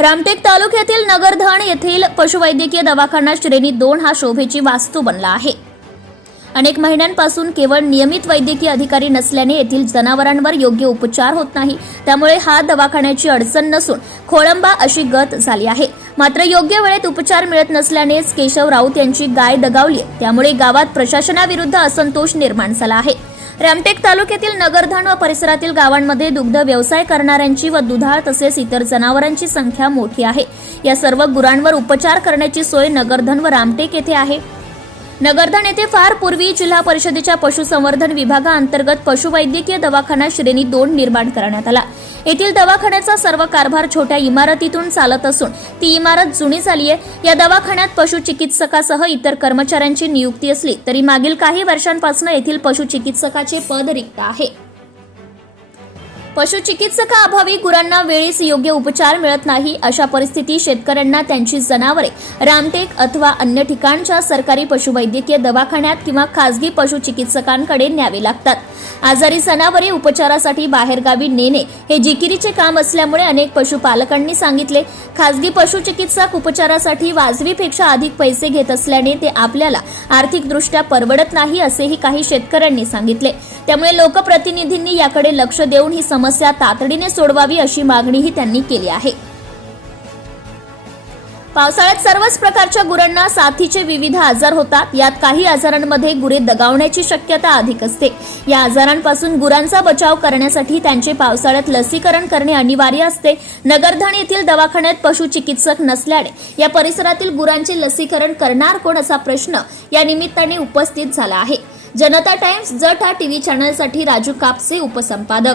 रामटेक तालुक्यातील नगरधण येथील पशुवैद्यकीय दवाखाना श्रेणी दोन हा शोभेची वास्तू बनला आहे. अनेक महिन्यांपासून केवळ नियमित वैद्यकीय अधिकारी नसल्याने येथील जनावरांवर योग्य उपचार होत नाही. त्यामुळे हा दवाखान्याची अडचण नसून खोळंबा अशी गत झाली आहे. मात्र योग्य वेळेत उपचार मिळत नसल्यानेच केशव राऊत यांची गाय दगावली त्यामुळे गावात प्रशासनाविरुद्ध असंतोष निर्माण झाला आहे. रामटेक तालुक्यातील नगरधन व परिसरातील गावांमध्ये दुग्ध व्यवसाय करणाऱ्यांची व दुधाळ तसेच इतर जनावरांची संख्या मोठी आहे. या सर्व गुरांवर उपचार करण्याची सोय नगरधन व रामटेक येथे आहे. नगरधन येथे फार पूर्वी जिल्हा परिषदेच्या पशुसंवर्धन विभागाअंतर्गत पशुवैद्यकीय दवाखाना श्रेणी दोन निर्माण करण्यात आला. येथील दवाखान्याचा सर्व कारभार छोट्या इमारतीतून चालत असून ती इमारत जुनी झाली आहे. या दवाखान्यात पशुचिकित्सकासह इतर कर्मचाऱ्यांची नियुक्ती असली तरी मागील काही वर्षांपासून येथील पशुचिकित्सकाचे पद रिक्त आहे. पशुचिकित्सकाअभावी गुरांना वेळेस योग्य उपचार मिळत नाही अशा परिस्थिती शेतकऱ्यांना त्यांची जनावरे रामटेक अथवा अन्य ठिकाणच्या सरकारी पशुवैद्यकीय दवाखान्यात किंवा खासगी पशुचिकित्सकांकडे न्यावे लागतात. आजारी जनावरे उपचारासाठी बाहेरगावी नेणे हे जिकिरीचे काम असल्यामुळे अनेक पशुपालकांनी सांगितले. खासगी पशुचिकित्सक उपचारासाठी वाजवीपेक्षा अधिक पैसे घेत असल्याने ते आपल्याला आर्थिकदृष्ट्या परवडत नाही असेही काही शेतकऱ्यांनी सांगितले. त्यामुळे लोकप्रतिनिधींनी याकडे लक्ष देऊन ही समस्या तातडीने सोडवावी अशी मागणीही त्यांनी केली आहे. पावसाळ्यात सर्वच प्रकारच्या गुरांना साथीचे विविध आजार होतात. यात काही आजारांमध्ये गुरे दगावण्याची शक्यता अधिक असते. या आजारांपासून गुरांचा बचाव करण्यासाठी त्यांचे पावसाळ्यात लसीकरण करणे अनिवार्य असते. नगरधण येथील दवाखान्यात पशुचिकित्सक नसल्याने या परिसरातील गुरांचे लसीकरण करणार कोण असा प्रश्न या निमित्ताने उपस्थित झाला आहे. जनता टाइम्स जट हा टीव्ही चॅनलसाठी राजू कापसे उपसंपादक.